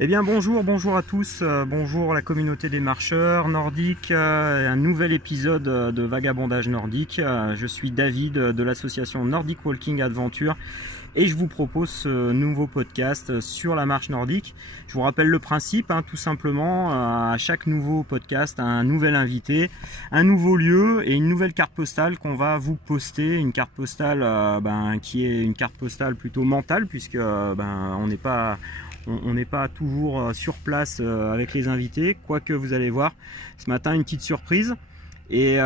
Eh bien bonjour à tous, bonjour la communauté des marcheurs nordiques, un nouvel épisode de Vagabondage nordique. Je suis David de l'association Nordic Walking Adventure et je vous propose ce nouveau podcast sur la marche nordique. Je vous rappelle le principe, tout simplement, à chaque nouveau podcast, un nouvel invité, un nouveau lieu et une nouvelle carte postale qu'on va vous poster. Une carte postale qui est une carte postale plutôt mentale puisque on n'est pas toujours sur place avec les invités, quoique vous allez voir ce matin une petite surprise. Et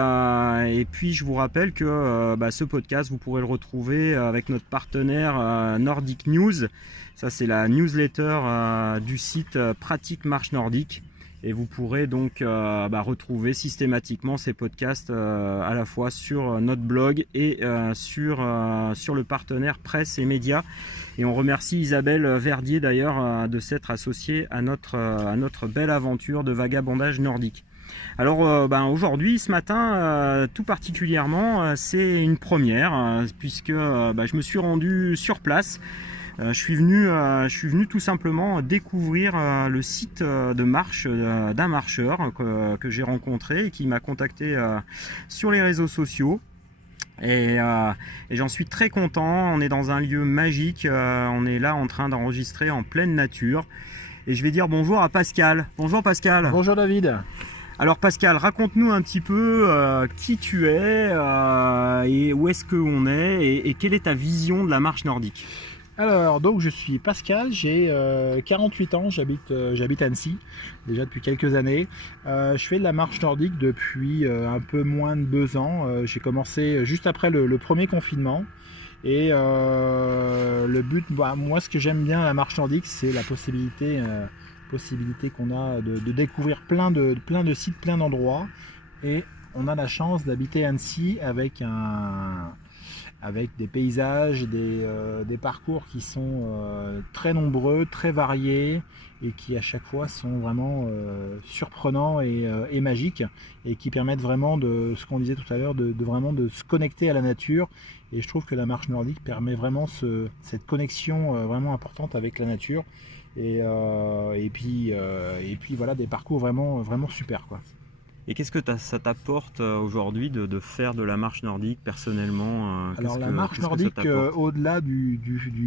puis je vous rappelle que ce podcast, vous pourrez le retrouver avec notre partenaire Nordic News. Ça, c'est la newsletter du site Pratique Marche Nordique. Et vous pourrez donc retrouver systématiquement ces podcasts à la fois sur notre blog et sur le partenaire presse et médias. Et on remercie Isabelle Verdier d'ailleurs de s'être associée à notre belle aventure de vagabondage nordique. Alors aujourd'hui, ce matin, tout particulièrement, c'est une première puisque je me suis rendu sur place. Je suis venu tout simplement découvrir le site de marche d'un marcheur que j'ai rencontré et qui m'a contacté sur les réseaux sociaux. Et j'en suis très content. On est dans un lieu magique. On est là en train d'enregistrer en pleine nature. Et je vais dire bonjour à Pascal. Bonjour Pascal. Bonjour David. Alors Pascal, raconte-nous un petit peu qui tu es et où est-ce qu'on est et quelle est ta vision de la marche nordique. Alors, donc je suis Pascal, j'ai 48 ans, j'habite Annecy, déjà depuis quelques années. Je fais de la marche nordique depuis un peu moins de 2 ans. J'ai commencé juste après le premier confinement. Et le but, moi ce que j'aime bien à la marche nordique, c'est la possibilité qu'on a de découvrir plein de sites, plein d'endroits. Et on a la chance d'habiter Annecy avec des paysages, des parcours qui sont très nombreux, très variés et qui à chaque fois sont vraiment surprenants et magiques et qui permettent vraiment de, ce qu'on disait tout à l'heure, de vraiment de se connecter à la nature. Et je trouve que la marche nordique permet vraiment cette connexion vraiment importante avec la nature et puis voilà, des parcours vraiment super quoi. Et qu'est-ce que ça t'apporte aujourd'hui de faire de la marche nordique personnellement Alors la marche nordique, au-delà du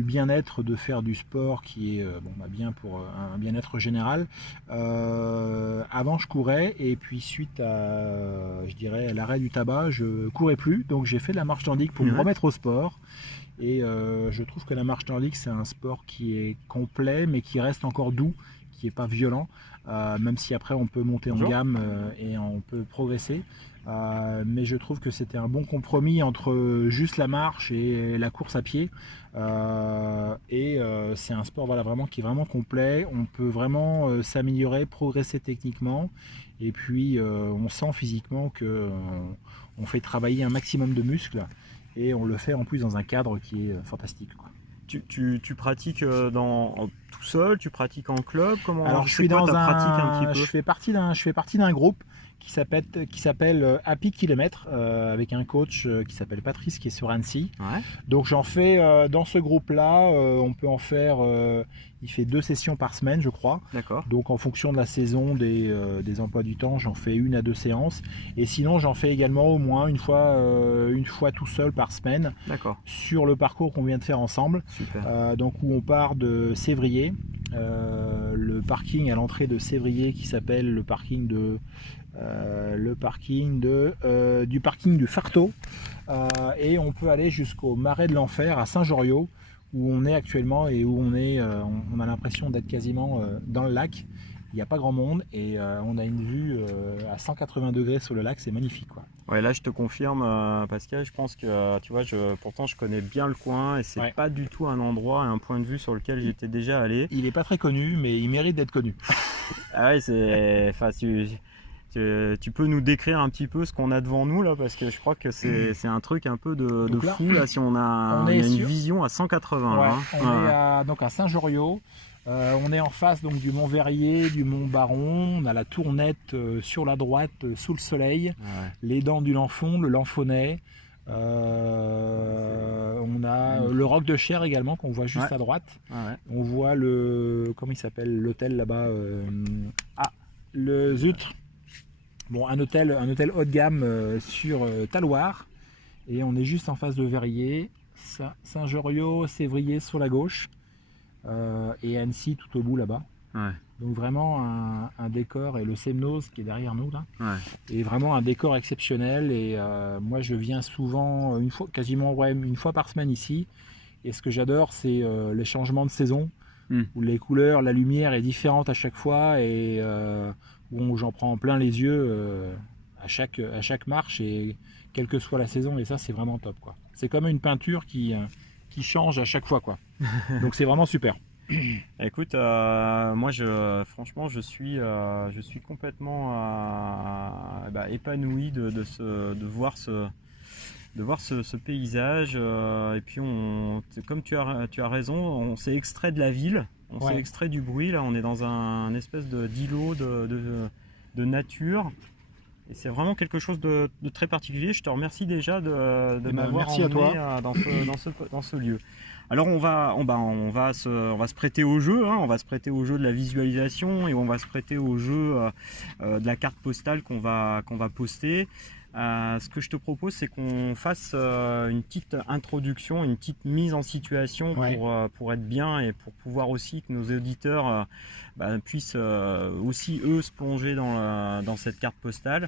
bien-être de faire du sport qui est bien pour un bien-être général, avant je courais et puis suite à, je dirais, à l'arrêt du tabac, je courais plus. Donc j'ai fait de la marche nordique pour me remettre au sport. Et je trouve que la marche nordique c'est un sport qui est complet mais qui reste encore doux, qui n'est pas violent, même si après on peut monter en gamme et on peut progresser. Mais je trouve que c'était un bon compromis entre juste la marche et la course à pied. C'est un sport vraiment qui est vraiment complet. On peut vraiment s'améliorer, progresser techniquement. Et puis on sent physiquement qu'on fait travailler un maximum de muscles. Et on le fait en plus dans un cadre qui est fantastique, quoi. Tu pratiques tout seul, tu pratiques en club, comment? Alors je fais partie d'un groupe qui s'appelle Happy Kilomètre avec un coach qui s'appelle Patrice qui est sur Annecy. Ouais. Donc j'en fais dans ce groupe-là, on peut en faire, il fait 2 sessions par semaine je crois. D'accord. Donc en fonction de la saison, des emplois du temps, j'en fais 1 à 2 séances. Et sinon j'en fais également au moins une fois tout seul par semaine. D'accord. Sur le parcours qu'on vient de faire ensemble. Super. Donc où on part de Sévrier, le parking à l'entrée de Sévrier qui s'appelle du parking du Farteau, et on peut aller jusqu'au Marais de l'Enfer à Saint-Joriot où on est actuellement et où on a l'impression d'être quasiment dans le lac. Il n'y a pas grand monde et on a une vue à 180 degrés sur le lac, c'est magnifique quoi. Ouais, là je te confirme Pascal, je pense que tu vois, pourtant je connais bien le coin et c'est pas du tout un endroit, un point de vue sur lequel j'étais déjà allé. Il n'est pas très connu mais il mérite d'être connu. Ah ouais, tu peux nous décrire un petit peu ce qu'on a devant nous là, parce que je crois que c'est un truc un peu de fou là, si on a une vision à 180. Ouais, on est à Saint-Joriot. On est en face donc du Mont Verrier, du Mont Baron. On a la Tournette sur la droite, sous le soleil. Ouais. Les Dents du Lanfon, le Lanfonnet. On a le Roc de Cher également qu'on voit juste à droite. Ouais. On voit le comment il s'appelle l'hôtel là-bas le zut. Bon, un hôtel haut de gamme sur Taloir. Et on est juste en face de Verrier, Saint-Joriot, Sévrier sur la gauche et Annecy tout au bout là-bas. Ouais. Donc vraiment un décor, et le Semnoz qui est derrière nous là, Ouais. et vraiment un décor exceptionnel. Et moi je viens souvent, quasiment une fois par semaine ici. Et ce que j'adore, c'est les changements de saison, où les couleurs, la lumière est différente à chaque fois, et où j'en prends plein les yeux à chaque marche, et quelle que soit la saison. Et ça, c'est vraiment top, quoi. C'est comme une peinture qui change à chaque fois, quoi. Donc c'est vraiment super. Écoute, moi franchement je suis complètement épanoui de voir ce paysage, et puis comme tu as raison, on s'est extrait de la ville, on s'est extrait du bruit. Là on est dans un espèce d'îlot de nature, et c'est vraiment quelque chose de très particulier. Je te remercie déjà de m'avoir emmené dans ce lieu. Alors on va se prêter au jeu, hein, on va se prêter au jeu de la visualisation, et on va se prêter au jeu de la carte postale qu'on va poster. Ce que je te propose, c'est qu'on fasse une petite introduction, une petite mise en situation pour être bien, et pour pouvoir aussi que nos auditeurs puissent aussi eux se plonger dans cette carte postale.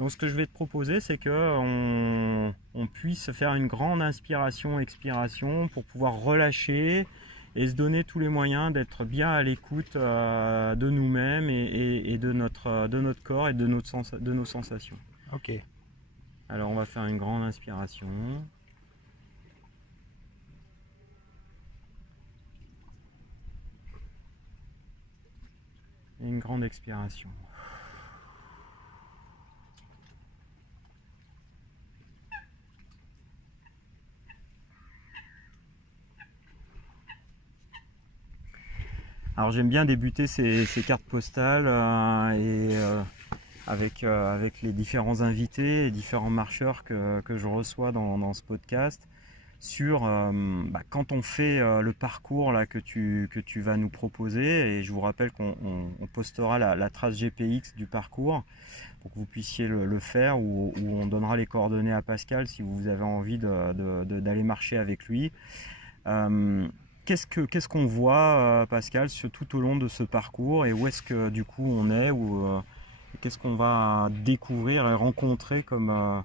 Donc ce que je vais te proposer, c'est qu'on puisse faire une grande inspiration-expiration pour pouvoir relâcher et se donner tous les moyens d'être bien à l'écoute de nous-mêmes et de notre corps et de nos sensations. Ok. Alors on va faire une grande inspiration. Et une grande expiration. Alors j'aime bien débuter ces cartes postales avec les différents invités et différents marcheurs que je reçois dans ce podcast, sur quand on fait le parcours là que tu vas nous proposer. Et je vous rappelle qu'on postera la trace GPX du parcours pour que vous puissiez le faire, ou on donnera les coordonnées à Pascal si vous avez envie d'aller marcher avec lui. Qu'est-ce qu'on voit, Pascal, tout au long de ce parcours, et où est-ce que du coup on est, qu'est-ce qu'on va découvrir et rencontrer comme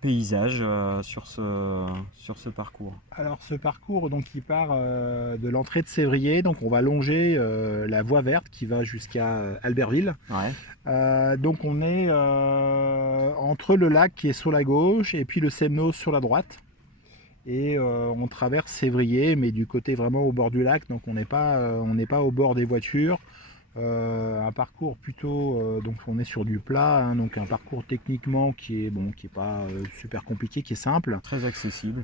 paysage sur ce parcours? Alors ce parcours, donc, il part de l'entrée de Sévrier, donc on va longer la voie verte qui va jusqu'à Albertville. Ouais. Donc on est entre le lac qui est sur la gauche et puis le Semnoz sur la droite. Et on traverse Sévrier, mais du côté vraiment au bord du lac, donc on n'est pas au bord des voitures. Un parcours plutôt, donc on est sur du plat, hein, donc un parcours techniquement qui est pas super compliqué, qui est simple. Très accessible.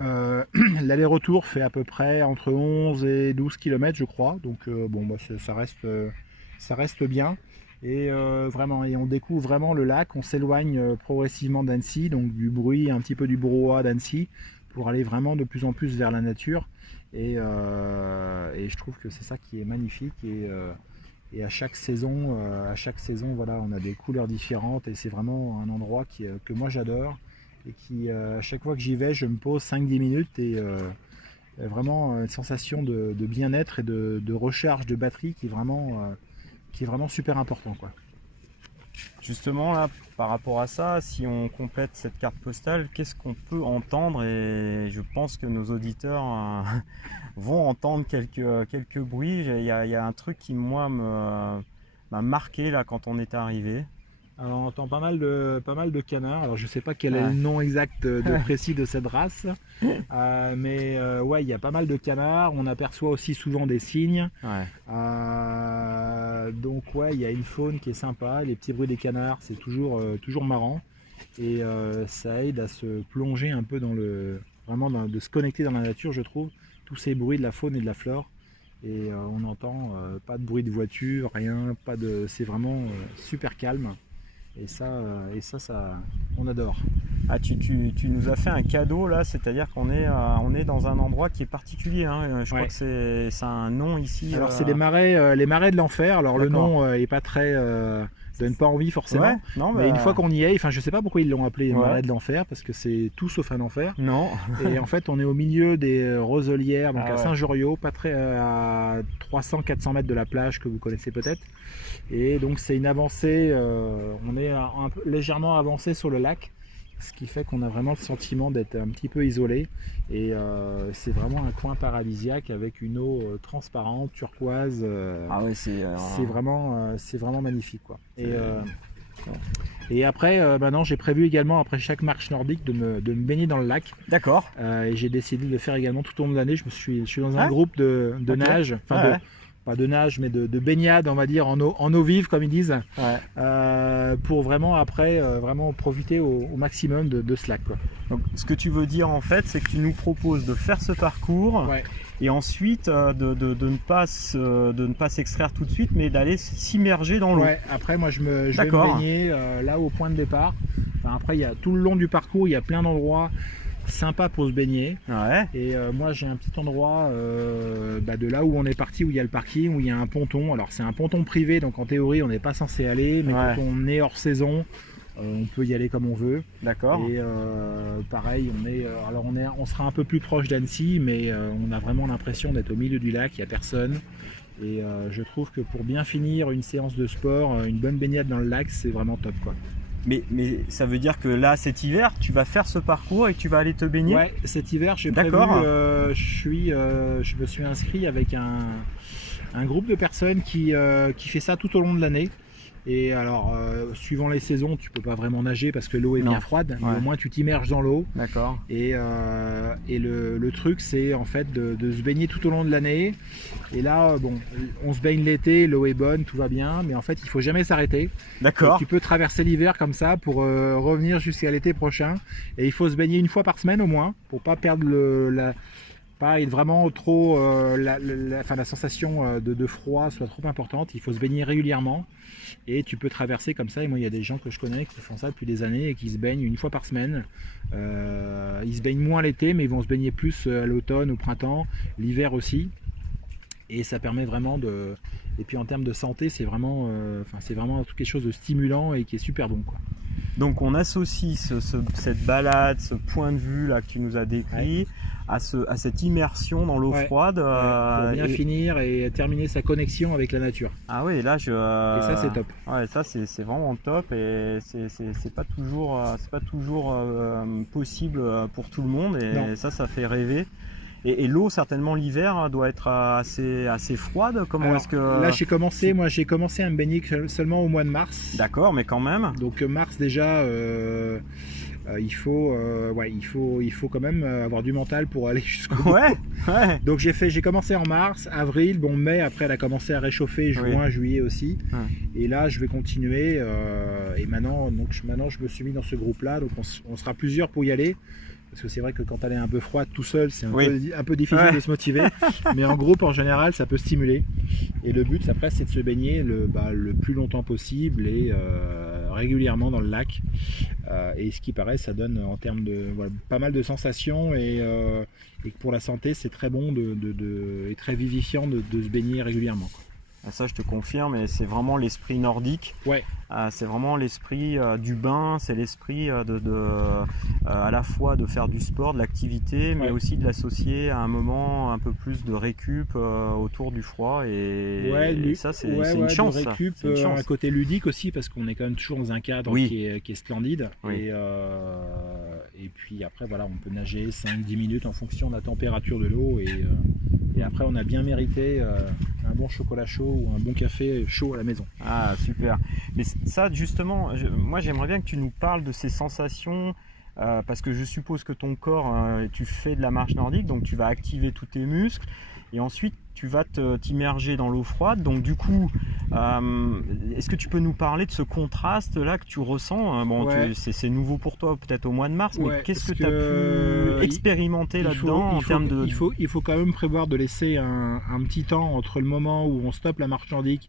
L'aller-retour fait à peu près entre 11 et 12 km, je crois, donc ça reste bien. Et on découvre vraiment le lac. On s'éloigne progressivement d'Annecy, donc du bruit, un petit peu du brouhaha d'Annecy, pour aller vraiment de plus en plus vers la nature. Et je trouve que c'est ça qui est magnifique. Et à chaque saison, voilà, on a des couleurs différentes, et c'est vraiment un endroit que moi j'adore, et qui, à chaque fois que j'y vais, je me pose 5-10 minutes, et vraiment une sensation de bien-être et de recharge de batterie qui est vraiment super important, quoi. Justement, là, par rapport à ça, si on complète cette carte postale, qu'est-ce qu'on peut entendre? Et je pense que nos auditeurs vont entendre quelques bruits. Il y a un truc qui, moi, m'a marqué là quand on est arrivé. Alors, on entend pas mal de canards. Alors je sais pas quel est le nom exact précis de cette race, mais ouais, il y a pas mal de canards. On aperçoit aussi souvent des cygnes. Ouais. Donc ouais, il y a une faune qui est sympa. Les petits bruits des canards, c'est toujours marrant, et ça aide à se plonger un peu de se connecter dans la nature, je trouve. Tous ces bruits de la faune et de la flore. Et on entend pas de bruit de voiture, rien, c'est vraiment super calme. Et ça, on adore. Ah, tu nous as fait un cadeau là, c'est-à-dire on est dans un endroit qui est particulier, hein. Je crois que c'est un nom ici. Alors c'est les marais de l'enfer. Alors le nom est pas très donne pas envie forcément. Ouais, non, mais une fois qu'on y est, enfin je sais pas pourquoi ils l'ont appelé Ouais. marais de l'enfer parce que c'est tout sauf un enfer. Non. Et en fait on est au milieu des Roselières, donc Ah à ouais. Saint-Joriot, pas très à 300-400 mètres de la plage que vous connaissez peut-être. Et donc c'est une avancée, on est légèrement avancé sur le lac. Ce qui fait qu'on a vraiment le sentiment d'être un petit peu isolé et c'est vraiment un coin paradisiaque avec une eau transparente, turquoise. Ah ouais, C'est vraiment magnifique quoi. Et après, maintenant j'ai prévu également après chaque marche nordique de me baigner dans le lac. D'accord. Et j'ai décidé de le faire également tout au long de l'année. Je suis dans un Ah. groupe de Ok. nage, enfin Ouais. pas de nage, mais de baignade, on va dire, en eau vive, comme ils disent, Ouais. pour vraiment après vraiment profiter au maximum de ce lac, quoi. Donc, ce que tu veux dire en fait, c'est que tu nous proposes de faire ce parcours Ouais. et ensuite de ne pas s'extraire tout de suite, mais d'aller s'immerger dans l'eau. Ouais, après moi je vais me D'accord. baigner là au point de départ. Enfin, après il y a tout le long du parcours, il y a plein d'endroits sympas pour se baigner. Ouais. Et moi j'ai un petit endroit de là où on est parti, où il y a le parking, où il y a un ponton. Alors c'est un ponton privé, donc en théorie on n'est pas censé aller, mais Ouais. quand on est hors saison, on peut y aller comme on veut. D'accord. Et pareil, on sera un peu plus proche d'Annecy, mais on a vraiment l'impression d'être au milieu du lac, il n'y a personne. Et je trouve que pour bien finir une séance de sport, une bonne baignade dans le lac, c'est vraiment top, quoi. Mais ça veut dire que là, cet hiver, tu vas faire ce parcours et tu vas aller te baigner? Ouais, cet hiver, j'ai prévu, D'accord. je me suis inscrit avec un groupe de personnes qui fait ça tout au long de l'année. Et alors, suivant les saisons, tu peux pas vraiment nager parce que l'eau est Non. bien froide, mais Ouais. au moins tu t'immerges dans l'eau. D'accord. Et le truc, c'est en fait de se baigner tout au long de l'année. Et là, bon, on se baigne l'été, l'eau est bonne, tout va bien, mais en fait, il faut jamais s'arrêter. D'accord. Tu peux traverser l'hiver comme ça pour revenir jusqu'à l'été prochain. Et il faut se baigner une fois par semaine au moins pour pas perdre pas être vraiment trop la sensation de froid soit trop importante. Il faut se baigner régulièrement et tu peux traverser comme ça. Et moi, il y a des gens que je connais qui font ça depuis des années et qui se baignent une fois par semaine. Ils se baignent moins l'été, mais ils vont se baigner plus à l'automne, au printemps, l'hiver aussi. Et ça permet vraiment de. Et puis en termes de santé, c'est vraiment quelque chose de stimulant et qui est super bon, quoi. Donc on associe cette balade, ce point de vue là que tu nous as décrit, à cette immersion dans l'eau froide. Pour bien finir et terminer sa connexion avec la nature. Ah oui, là Et ça, c'est top. Ouais, ça c'est vraiment top et c'est pas toujours possible pour tout le monde et Non. ça fait rêver. Et l'eau certainement l'hiver doit être assez froide. Comment Alors, est-ce que là, j'ai commencé à me baigner seulement au mois de mars. D'accord, mais quand même. Donc mars déjà, il faut quand même avoir du mental pour aller jusqu'au bout. Ouais, ouais. Donc j'ai commencé en mars, avril, bon mai, après elle a commencé à réchauffer, juin, juillet aussi. Et là je vais continuer. Et maintenant je me suis mis dans ce groupe-là, donc on sera plusieurs pour y aller. Parce que c'est vrai que quand elle est un peu froide tout seul, c'est un peu difficile de se motiver. Mais en groupe, en général, ça peut stimuler. Et le but, après, c'est de se baigner le plus longtemps possible et régulièrement dans le lac. Et ce qui paraît, ça donne en termes de pas mal de sensations. Et pour la santé, c'est très bon et très vivifiant de se baigner régulièrement, quoi. Ça, je te confirme, et c'est vraiment l'esprit nordique. Ouais. C'est vraiment l'esprit du bain, c'est l'esprit à la fois de faire du sport, de l'activité, mais aussi de l'associer à un moment un peu plus de récup autour du froid. Et ça, c'est une chance. De récup, c'est une chance. un côté ludique aussi, parce qu'on est quand même toujours dans un cadre qui est splendide. Oui. Et puis après, voilà, on peut nager 5-10 minutes en fonction de la température de l'eau. Et après, on a bien mérité un bon chocolat chaud ou un bon café chaud à la maison. Ah, super. Mais ça, justement, moi, j'aimerais bien que tu nous parles de ces sensations, parce que je suppose que ton corps, tu fais de la marche nordique, donc tu vas activer tous tes muscles, et ensuite, tu vas t'immerger dans l'eau froide. Donc du coup, est-ce que tu peux nous parler de ce contraste-là que tu ressens? Bon, c'est nouveau pour toi, peut-être au mois de mars, mais qu'est-ce que tu as pu expérimenter là-dedans en termes de... Il faut quand même prévoir de laisser un petit temps entre le moment où on stoppe la marche nordique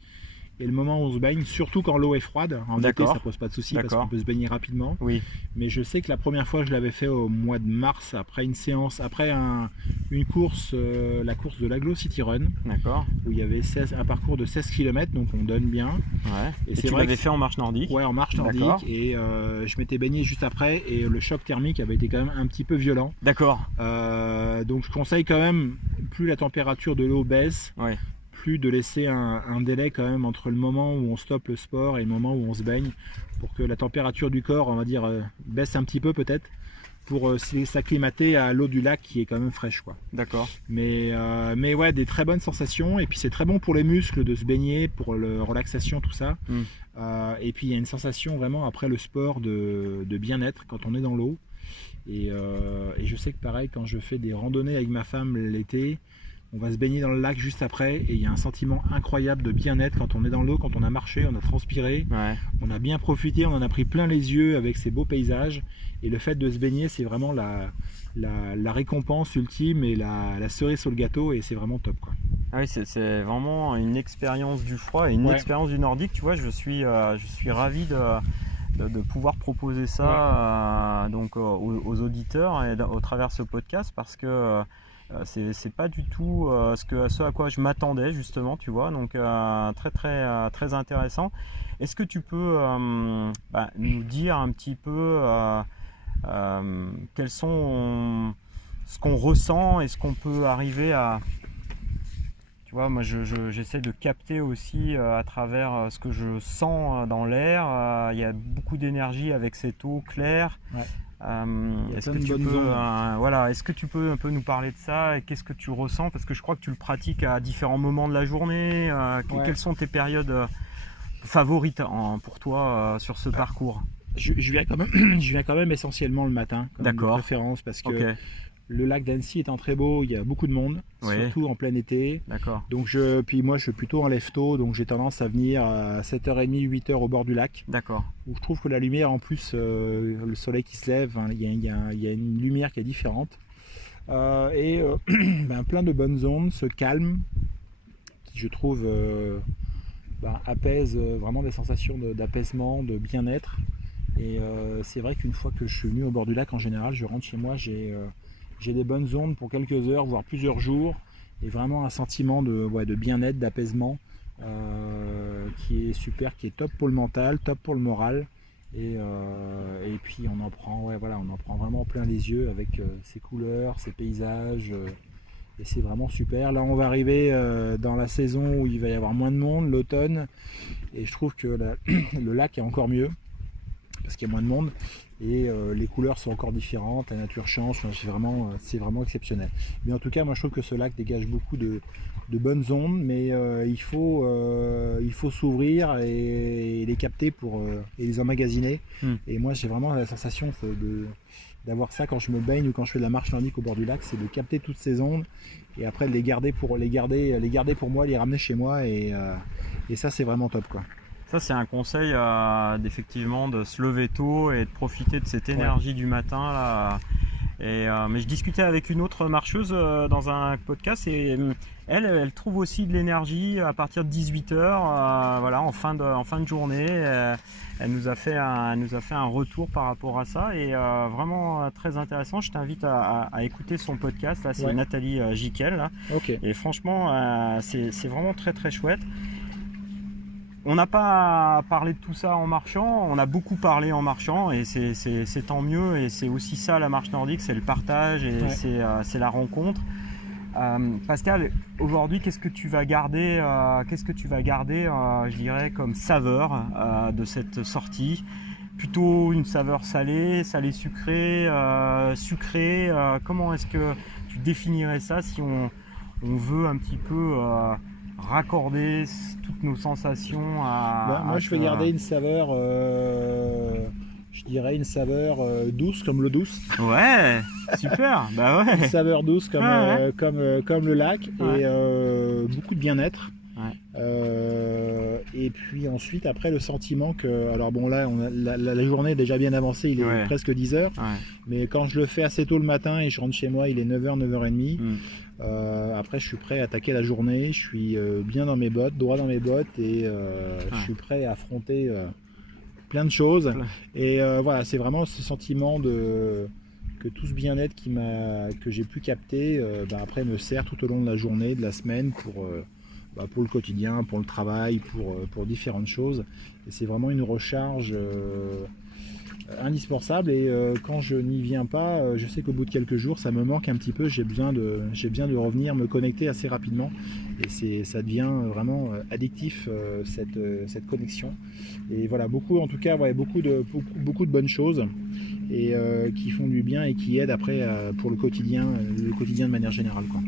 et le moment où on se baigne, surtout quand l'eau est froide. En été, D'accord. ça pose pas de souci parce D'accord. qu'on peut se baigner rapidement. Oui, Mais je sais que la première fois, je l'avais fait au mois de mars, après une séance, après une course, la course de l'Aglo City Run, d'accord. où il y avait un parcours de 16 km, donc on donne bien. Ouais. Et c'est tu vrai l'avais que fait en marche nordique? Ouais, en marche D'accord. nordique, et je m'étais baigné juste après, et le choc thermique avait été quand même un petit peu violent. D'accord. Donc je conseille quand même, plus la température de l'eau baisse, Ouais. plus de laisser un délai quand même entre le moment où on stoppe le sport et le moment où on se baigne, pour que la température du corps, on va dire, baisse un petit peu peut-être, pour s'acclimater à l'eau du lac qui est quand même fraîche, quoi. D'accord. Mais ouais, des très bonnes sensations, et puis c'est très bon pour les muscles de se baigner, pour la relaxation, tout ça. Et puis il y a une sensation vraiment après le sport de bien-être quand on est dans l'eau. Et je sais que pareil, quand je fais des randonnées avec ma femme l'été, on va se baigner dans le lac juste après, et il y a un sentiment incroyable de bien-être quand on est dans l'eau, quand on a marché, on a transpiré, Ouais. on a bien profité, on en a pris plein les yeux avec ces beaux paysages, et le fait de se baigner, c'est vraiment la récompense ultime et la cerise sur le gâteau, et c'est vraiment top, quoi. Ah oui, c'est vraiment une expérience du froid et une expérience du nordique. Tu vois, je suis ravi de pouvoir proposer ça donc aux auditeurs et au travers de ce podcast, parce que c'est pas du tout ce à quoi je m'attendais, justement, tu vois. Donc très intéressant. Est-ce que tu peux nous dire un petit peu quels sont ce qu'on ressent et ce qu'on peut arriver à... Tu vois, moi j'essaie de capter aussi à travers ce que je sens dans l'air. Il y a beaucoup d'énergie avec cette eau claire. Ouais. Est-ce que tu peux un peu nous parler de ça, et qu'est-ce que tu ressens? Parce que je crois que tu le pratiques à différents moments de la journée. Quelles sont tes périodes favorites pour toi sur ce parcours? Je viens quand même essentiellement le matin, de préférence, parce que le lac d'Annecy étant très beau, il y a beaucoup de monde, surtout en plein été. D'accord. Donc puis moi je suis plutôt en lève-tôt, donc j'ai tendance à venir à 7h30, 8h au bord du lac. D'accord. Où je trouve que la lumière, en plus, le soleil qui se lève, il y a une lumière qui est différente. Plein de bonnes ondes, ce calme, qui je trouve apaise vraiment des sensations d'apaisement, de bien-être. Et c'est vrai qu'une fois que je suis venu au bord du lac, en général, je rentre chez moi, j'ai des bonnes ondes pour quelques heures, voire plusieurs jours, et vraiment un sentiment de bien-être, d'apaisement, qui est super, qui est top pour le mental, top pour le moral. Et puis on en prend vraiment plein les yeux avec ces couleurs, ces paysages, et c'est vraiment super. Là on va arriver dans la saison où il va y avoir moins de monde, l'automne, et je trouve que le lac est encore mieux parce qu'il y a moins de monde, et les couleurs sont encore différentes, la nature change, c'est vraiment exceptionnel. Mais en tout cas, moi je trouve que ce lac dégage beaucoup de bonnes ondes, mais il faut s'ouvrir et les capter et les emmagasiner. Et moi j'ai vraiment la sensation d'avoir ça quand je me baigne ou quand je fais de la marche nordique au bord du lac, c'est de capter toutes ces ondes et après de les garder pour moi, les ramener chez moi, et ça c'est vraiment top, quoi. Ça, c'est un conseil effectivement de se lever tôt et de profiter de cette énergie du matin là. Mais je discutais avec une autre marcheuse dans un podcast, et elle trouve aussi de l'énergie à partir de 18h en fin de journée. Elle nous a fait un retour par rapport à ça, et vraiment très intéressant. Je t'invite à écouter son podcast là, c'est Nathalie Jiquel là. Et franchement c'est vraiment très très chouette. On n'a pas parlé de tout ça en marchant, on a beaucoup parlé en marchant, et c'est tant mieux, et c'est aussi ça la marche nordique, c'est le partage, et c'est la rencontre. Pascal, aujourd'hui, qu'est-ce que tu vas garder, je dirais, comme saveur de cette sortie? Plutôt une saveur salée, sucrée, comment est-ce que tu définirais ça si on veut un petit peu raccorder toutes nos sensations moi je vais garder une saveur douce, comme l'eau douce. Ouais, super. Une saveur douce comme le lac, et beaucoup de bien-être. Et puis ensuite, après, le sentiment que, alors bon là, la journée est déjà bien avancée, il est presque 10 heures, mais quand je le fais assez tôt le matin et je rentre chez moi, il est 9h, 9h30. Après, je suis prêt à attaquer la journée, je suis bien dans mes bottes, droit dans mes bottes, et je suis prêt à affronter plein de choses. Et voilà, c'est vraiment ce sentiment que tout ce bien-être que j'ai pu capter, après me sert tout au long de la journée, de la semaine, pour le quotidien, pour le travail, pour différentes choses. Et c'est vraiment une recharge indispensable. Et quand je n'y viens pas, je sais qu'au bout de quelques jours, ça me manque un petit peu. J'ai besoin de revenir me connecter assez rapidement. Et ça devient vraiment addictif, cette connexion. Et voilà, beaucoup de bonnes choses, et qui font du bien et qui aident après pour le quotidien de manière générale, quoi.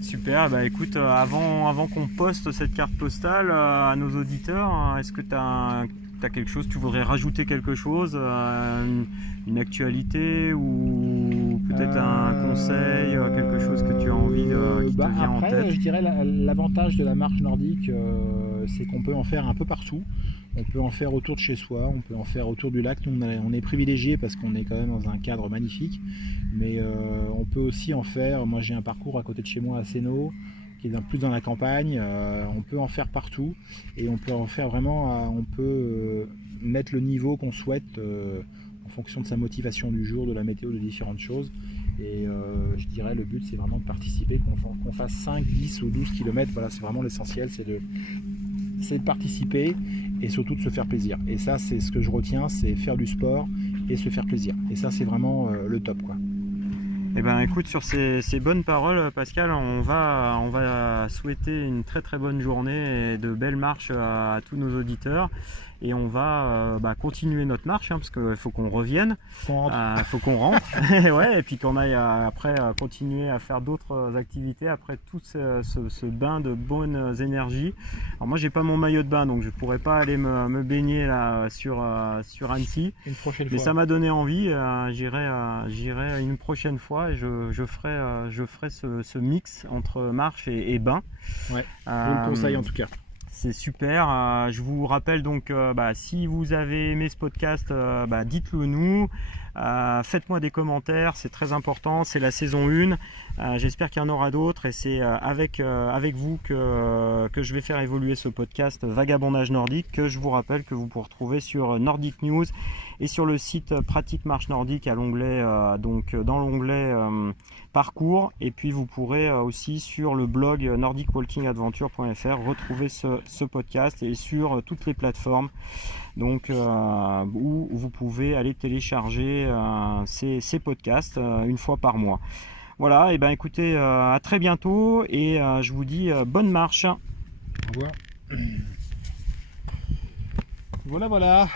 Super, bah écoute, avant qu'on poste cette carte postale à nos auditeurs, est-ce que tu as quelque chose, tu voudrais rajouter quelque chose, une actualité ou peut-être un conseil, quelque chose que tu as envie qui te vient en tête? Je dirais l'avantage de la marche nordique, c'est qu'on peut en faire un peu partout. On peut en faire autour de chez soi, on peut en faire autour du lac. Nous, on est privilégiés parce qu'on est quand même dans un cadre magnifique, mais on peut aussi en faire. Moi, j'ai un parcours à côté de chez moi à Sénaux, qui est plus dans la campagne. On peut en faire partout, et on peut en faire vraiment. On peut mettre le niveau qu'on souhaite en fonction de sa motivation du jour, de la météo, de différentes choses. Et je dirais, le but, c'est vraiment de participer, qu'on fasse 5, 10 ou 12 km. Voilà, c'est vraiment l'essentiel, c'est de participer et surtout de se faire plaisir. Et ça, c'est ce que je retiens, c'est faire du sport et se faire plaisir. Et ça, c'est vraiment le top, quoi. Eh ben, écoute, sur ces bonnes paroles, Pascal, on va souhaiter une très très bonne journée et de belles marches à tous nos auditeurs. Et on va continuer notre marche, parce qu'il faut qu'on revienne, faut qu'on rentre, et puis qu'on aille après continuer à faire d'autres activités après tout ce bain de bonnes énergies. Alors moi, j'ai pas mon maillot de bain, donc je pourrais pas aller me baigner là sur Annecy. Une prochaine Mais fois. ça m'a donné envie. J'irai une prochaine fois et je ferai ce mix entre marche et bain. Ouais, je vous le conseille en tout cas. C'est super. Je vous rappelle donc, si vous avez aimé ce podcast, dites-le nous. Faites-moi des commentaires, c'est très important. C'est la saison 1. J'espère qu'il y en aura d'autres, et c'est avec vous que je vais faire évoluer ce podcast Vagabondage Nordique, que je vous rappelle que vous pouvez retrouver sur Nordic News et sur le site Pratique Marche Nordique à l'onglet dans l'onglet Parcours. Et puis vous pourrez aussi sur le blog nordicwalkingadventure.fr retrouver ce podcast, et sur toutes les plateformes où vous pouvez aller télécharger ces podcasts une fois par mois. Voilà, et écoutez, à très bientôt, et je vous dis bonne marche. Au revoir. Voilà.